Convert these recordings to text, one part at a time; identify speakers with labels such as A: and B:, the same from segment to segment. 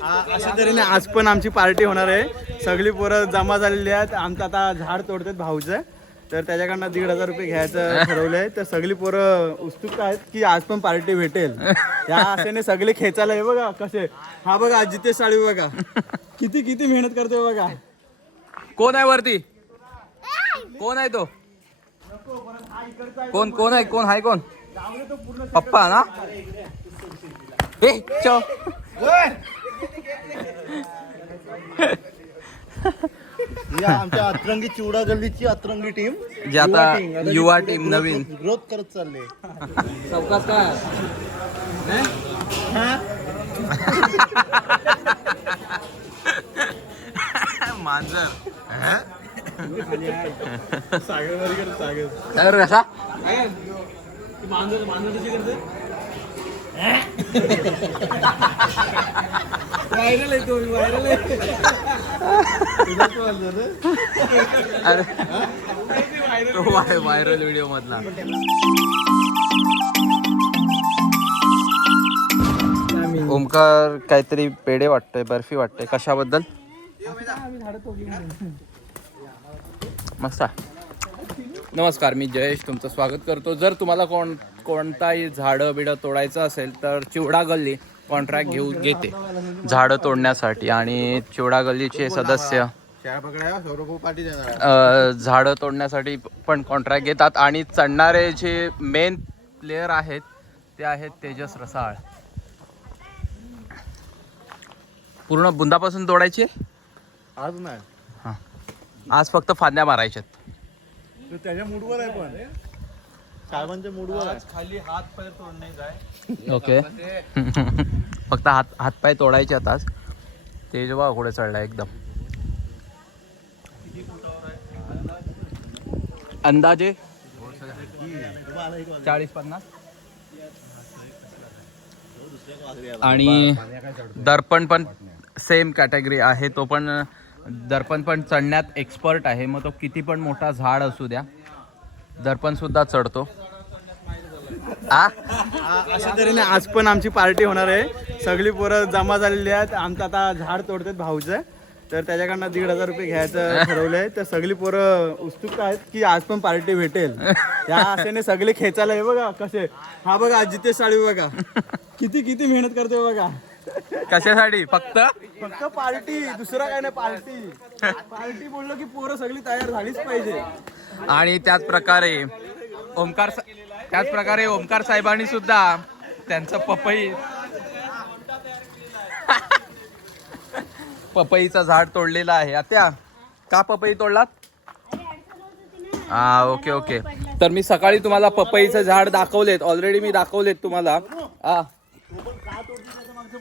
A: आ- अशा तऱ्हेने आज पण आमची पार्टी होणार आहे. सगळी पोरं जमा झालेली आहेत. आमचं आता झाड तोडतात भाऊचं. तर त्याच्याकडनं दीड हजार रुपये घ्यायचं ठरवलंय. तर सगळी पोरं उत्सुक आहेत की आज पण पार्टी भेटेल. त्या आशेने सगळे खेचायला हे बघा कसे. हा बघा जितेश साळी बघा. किती किती मेहनत करतोय बघा.
B: कोण आहे वरती? कोण आहे तो? कोण कोण आहे? कोण आहे कोण? पप्पा ना? ए चो.
A: या आमच्या अतरंगी चिवडा गल्लीची अतरंगी टीम
B: जे आता युवा टीम नवीन.
A: ग्रोथ करत चालले.
B: चौकात का मांजर.
A: सागर सागर
B: तर कसा
A: व्हायरल आहे तो व्हायरल आहे.
B: अरे. तो व्हायरल व्हिडिओ मधला. ओमकार काहीतरी पेढे वाटतंय बर्फी वाटतंय. कशाबद्दल? मस्त आहे. नमस्कार मी जयेश. तुमचं स्वागत करतो. जर तुम्हाला कोण कोणताही झाडं बिडं तोडायचं असेल तर चिवडा गल्ली कॉन्ट्रॅक्ट घेऊ घेते. झाडं तोडण्यासाठी. आणि चिवडा गल्लीचे सदस्य झाडं तोडण्यासाठी पण कॉन्ट्रॅक्ट घेतात. आणि चढणारे जे मेन प्लेयर आहेत ते आहेत तेजस रसाळ. पूर्ण बुंदापासून तोडायची?
A: आज नाही.
B: हां. आज फक्त फांद्या मारायच्यात.
A: तो त्याच्या मूडवर आहे पण. साहेबांच्या मूडवर आहे. खाली हात पाय तोडणे काय
B: ओके. फक्त हात हातपाय तोडायचे आता आज. तेज बघा कुठे चढला एकदम. अंदाजे? चाळीस पन्नास? आणि दर्पण पण सेम कॅटेगरी आहे. तो पण दर्पण पण चढण्यात एक्सपर्ट आहे. मग तो किती पण मोठा झाड असू द्या दर्पण सुद्धा चढतो. आ?
A: अशा तऱ्हेने आज पण आमची पार्टी होणार आहे. सगळी पोरं जमा झालेली आहेत. आमचं आता झाड तोडतात भाऊचं. तर त्याच्याकडनं दीड हजार रुपये घ्यायचं ठरवलंय. तर सगळी पोरं उत्सुक आहेत की आज पण पार्टी भेटेल. त्या आशेने सगळे खेचायला हे बघा कसे. हा बघा जितेश साळी बघा. किती किती मेहनत करतोय बघा.
B: कशासाठी? फक्त?
A: फक्त पार्टी दुसरं काय नाही पार्टी. पार्टी बोललो की पोरं सगळी तयार झालीच पाहिजे.
B: आणि त्याच प्रकारे ओमकार त्याच प्रकारे ओमकार साहेबांनी सुद्धा त्यांचं पपई पपईचं झाड तोडलेलं आहे. आत्या का पपई तोडलात? हा ओके ओके. तर मी सकाळी तुम्हाला पपईचं झाड दाखवलेत. ऑलरेडी मी दाखवलेत तुम्हाला. हा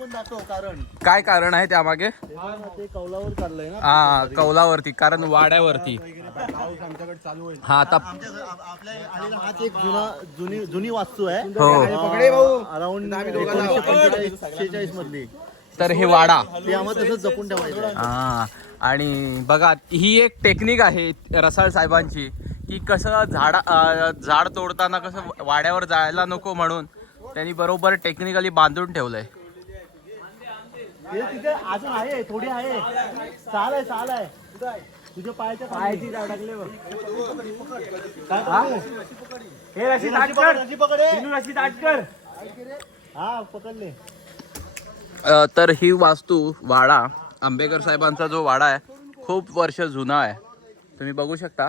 A: पण दाखव कारण.
B: काय कारण आहे त्यामागे?
A: ते कौलावर चाललंय ना.
B: हा कौलावरती कारण वाड्यावरती.
A: पाऊस आमच्याकडे चालू आहे
B: हा आता
A: आपल्या आलेला हाच एक जुना जुनी जुनी वास्तू आहे.
B: हो.
A: अराउंड एकोणीसशे पंचेचाळीस शेहेचाळीस मधली.
B: तर हे वाडा.
A: ते आम्हाला तसंच जपून ठेवायचं आहे.
B: हा आणि बघा ही एक टेक्निक आहे रसाळ साहेबांची की कसं झाडा अं, झाड तोडताना कसं वाड्यावर जायला नको म्हणून त्यांनी बरोबर टेक्निकली बांधून ठेवलंय.
A: हे तिथे अजून आहे थोडी आहे. चाल आहे चाल आहे. तुझ्या पायाच्या पायाची अडकले हे? रशी ताटकर रशी पकड रशी ताटकर हा पकडले.
B: तर ही वास्तू वाडा आंबेकर साहेबांचा जो वाडा आहे खूप वर्ष जुना आहे. तुम्ही बघू शकता.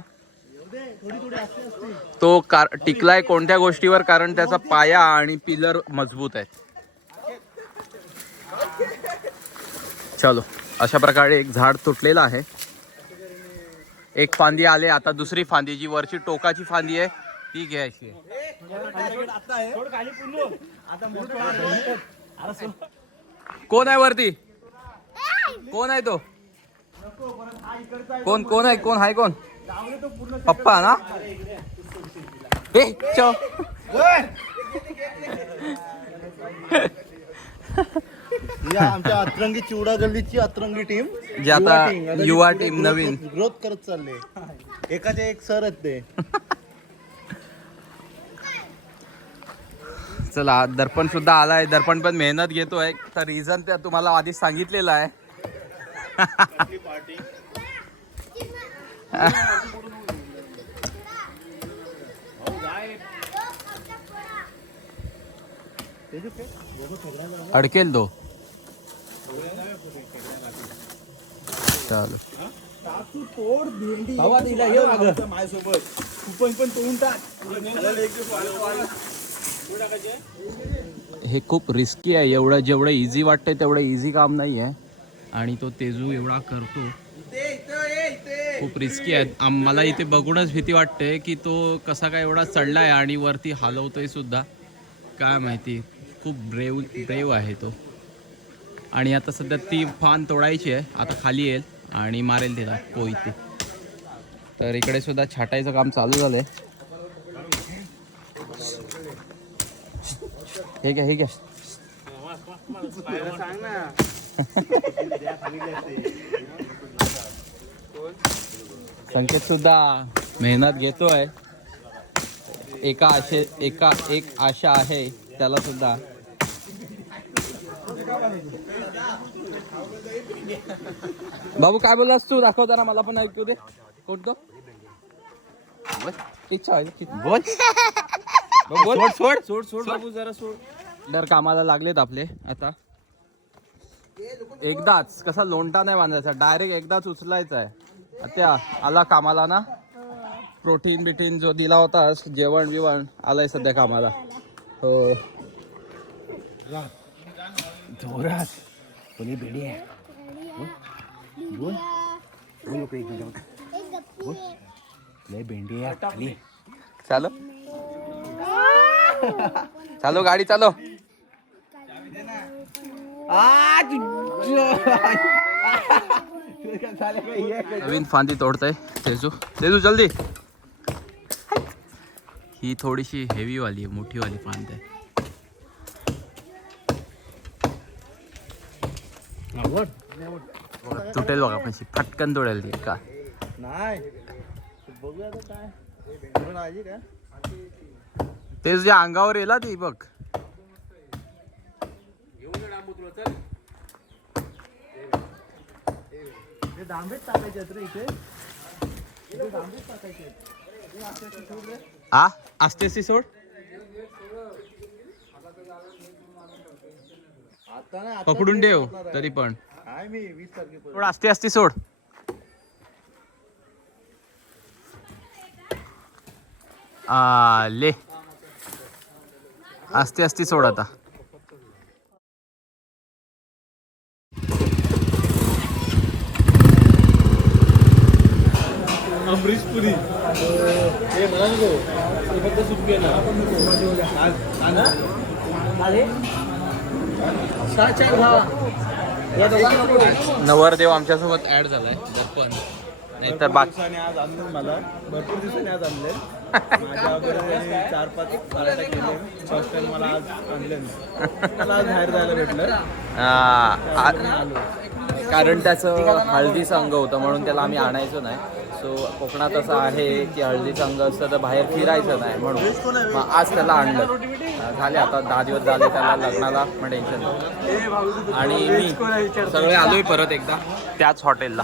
B: तो कार टिकलाय कोणत्या गोष्टीवर? कारण त्याचा पाया आणि पिलर मजबूत आहेत. चलो. अशा प्रकारे एक झाड तुटलेलं आहे. एक फांदी आले आता दुसरी फांदी जी वरची टोकाची फांदी आहे ती घ्यायची कोण आहे वरती? कोण आहे तो? कोण कोण आहे कोण आहे कोण? पप्पा ना? चो.
A: या आमच्या अतरंगी चिवडा गल्लीची अतरंगी टीम
B: जे आता युवा टीम नवीन.
A: ग्रोथ करत चालले. एकाचे एक सर आहेत ते.
B: चला दर्पण सुद्धा आलाय. दर्पण पण मेहनत घेतोय. तर रिझन त्या तुम्हाला आधीच सांगितलेलं आहे. अडकेल तो. चालू.
A: माझ्यासोबत तू पण पण तोडून टाक
B: हे खूप रिस्की आहे. एवढं जेवढं इझी वाटतंय तेवढं इझी काम नाही आहे आणि तो तेजू एवढा करतो. खूप रिस्की आहे. मला इथे बघूनच भीती वाटते की तो कसा काय एवढा चढलाय आणि वरती हलवतोय सुद्धा. काय माहिती. खूप ब्रेव ब्रेव आहे तो. आणि आता सध्या ती फान तोडायची आहे. आता खाली येईल आणि मारेल तिला कोयते तर इकडे सुद्धा छाटायचं काम चालू झालंय. हे घ्या हे घ्या.
A: ना
B: संकेत सुद्धा मेहनत घेतोय. एका आशे एका एक आशा आहे त्याला सुद्धा. बाबू काय बोललास तू? दाखव जरा मला पण ऐकू दे. कोणतं? बोल. बोल. बोल. सोड सोड. सोड बाबू जरा सोड. दर कामाला लागलेत आपले आता. एकदाच कसा लोंटा नाही बांधायचा डायरेक्ट एकदाच उचलायचा आहे. त्या आला कामाला ना? प्रोटीन बिटीन जो दिला होता जेवण बिवण आलाय सध्या कामाला. हो. जोरात. कोणी बेडी आहे? बोल। बोल लोक एक बोल। लय भेंडी आहे खाली। चालो। चालो गाडी चालो। नवीन फांदी तोडतंय तेजू। तेजू जल्दी। ही थोडीशी हेवी वाली आहे मोठी वाली फांद आहे तुटेल बघा पण फटकन तोडेल ती का?
A: नाही. बघूया काय.
B: ते तुझ्या अंगावर येला ती बघ.
A: ते दांबेच टाकायचे आहेत रे इथे. इथे दांबेच टाकायचे आहेत. हे असे असे सोड रे.
B: आ? असते सोड. पकडून ठेव. तरी पण.
A: आहे मी वीस तारखेपर्यंत?
B: सोड असते असते सोड. आले असते असते सोड आता.
A: अमरीश पुरी हे म्हणा नको. हे फक्त सुटके ना आज. आज. ना? सहा चार.
B: नवरदेव आमच्यासोबत ऍड झालाय दर्पण. नाहीतर
A: भरपूर
B: बाकी
A: दिवसांनी आज आणले मला. भरपूर दिवसांनी आज आणले माझ्या चार पाच पार्ट्या केले फर्स्ट टाइम मला आज आणले मला आज बाहेर जायला भेटलं.
B: आ, आ-
A: मी आलो
B: कारण त्याचं हळदीचं अंग होतं म्हणून त्याला आम्ही आणायचो नाही. सो कोकणात असं आहे की हळदीचं अंग असतं तर बाहेर फिरायचं नाही म्हणून. मग आज त्याला आणलं. झाले. आता दहा दिवस झाले त्याला लग्नाला मग टेन्शन आणि मी सगळे आलोय परत एकदा त्याच हॉटेलला.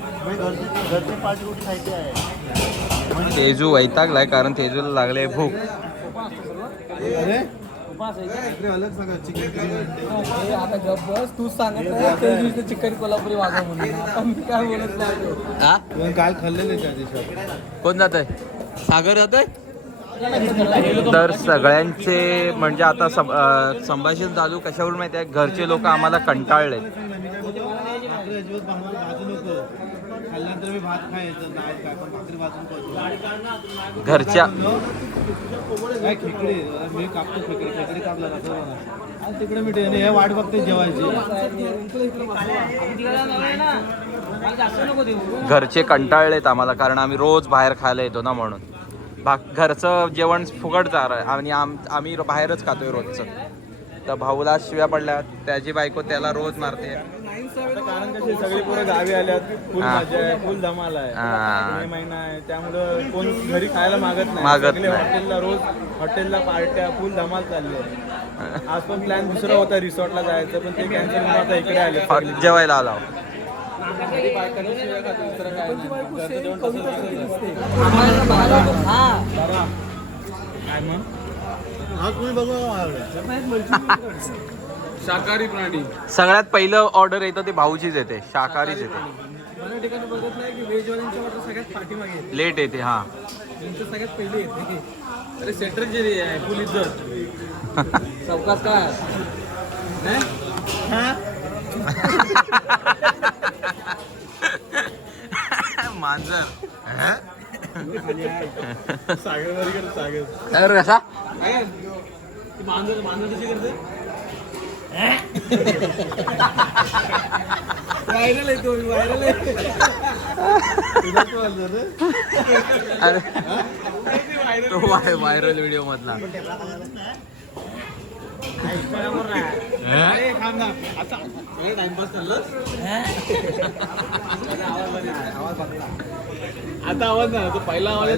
A: घरचे पाच रोटी खायचे आहे.
B: तेजू वैतागलाय कारण तेजूला लागले भूक.
A: अरे? इकडे अलग सगळं चिकन
C: आता गप बस तू सांगत चिकन कोल्हापुरी वागा म्हणून. आता मी काय बोलत नाही
B: हा?
A: काल खाल्लेले त्या दिवशी.
B: कोण जात आहे सागर जात आहे तर सगळ्यांचे म्हणजे आता संभाषण चालू. कशावरून माहिती आहे? घरचे लोक आम्हाला कंटाळले घरच्या
A: मी कापतो खेकडे खेकडे कापला जातो आणि तिकडे मी हे वाट बघते जेवायची.
B: घरचे कंटाळलेत आम्हाला कारण आम्ही रोज बाहेर खायला येतो ना म्हणून. बा घरचं जेवण फुकट आहे. आणि आम आम्ही बाहेरच खातोय रोजचं. तर भाऊला शिव्या पडल्या त्याची बायको त्याला रोज मारते.
A: कारण कशी सगळी पोरं गावी आल्यात फुल
B: हा.
A: मजा आहे फुल धमाल आहे.
B: हा.
A: मे महिना आहे त्यामुळं कोण घरी खायला मागत नाही.
B: मागत
A: सगळे
B: नाही.
A: हॉटेलला रोज हॉटेलला पार्ट्या फुल धमाल चालली आहे. आज पण प्लॅन दुसरा होता रिसॉर्टला जायचं पण ते कॅन्सल करून आता इकडे आले सगळे.
B: जेवायला आला.
A: काय मग? हा तुम्ही बघू.
C: शाकाहारी प्राणी.
B: सगळ्यात पहिलं ऑर्डर येतं ते भाऊचीच येते शाकाहारीच येते.
C: मला ठिकाणी बघत नाही की व्हेजवाल्यांच्या वाटत सगळ्यात पाठीमागे येते.
B: लेट येते हा.
C: त्यांचं सगळ्यात पहिले येते. अरे सेंटर जे आहे पोलीस जर चौकात काय नाही?
B: मांजर.
A: सागर सागर.
C: काय? ती मांजर मांजर कशी करते? व्हायरल आहे तो व्हायरल आहे.
B: अरे. तो व्हायरल व्हिडिओ मधला.
A: आता आवाज नाही तो पहिला आवाज.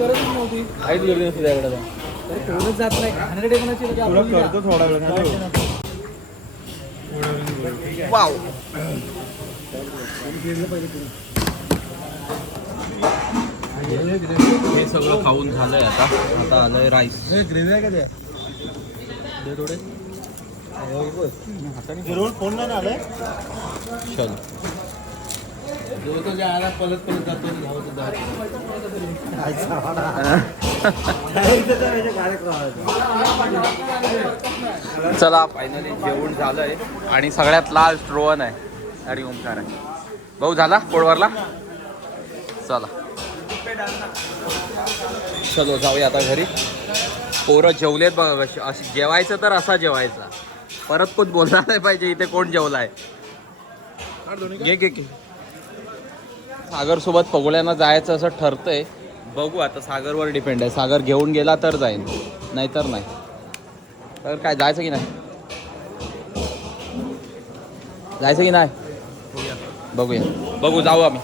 C: गरज नव्हती.
B: काहीच गर्दी नसते त्याकडे
C: जात नाही.
A: थोडा वेळ ना.
B: वाव. हे सगळं खाऊन झालंय आता. आता आलंय राईस
A: ग्रेव्ही आहे का ते? थोडे. फिरवून फोन नाही आलाय?
B: चल.
C: जो तो ज्या आला पलत पलत जातो.
B: चला फायनली जेवण झालंय. आणि सगळ्यात लास्ट रोहन आहे. आणि ओमकार आहे. भाऊ झाला पोळवरला? चला. चलो जाऊया आता घरी. पोरं जेवलेत बघा कशी. असं जेवायचं तर असा जेवायचा. परत कोण बोलणार नाही पाहिजे इथे कोण जेवलाय. घे घे. सागर सोबत पगोळ्यांना जायचं असं ठरतंय. बघू आता सागरवर डिपेंड आहे. सागर घेऊन गेला तर जाईन. नाहीतर नाही. तर काय जायचं की नाही? जायचं की नाही? बघूया. बघू जाऊ आम्ही.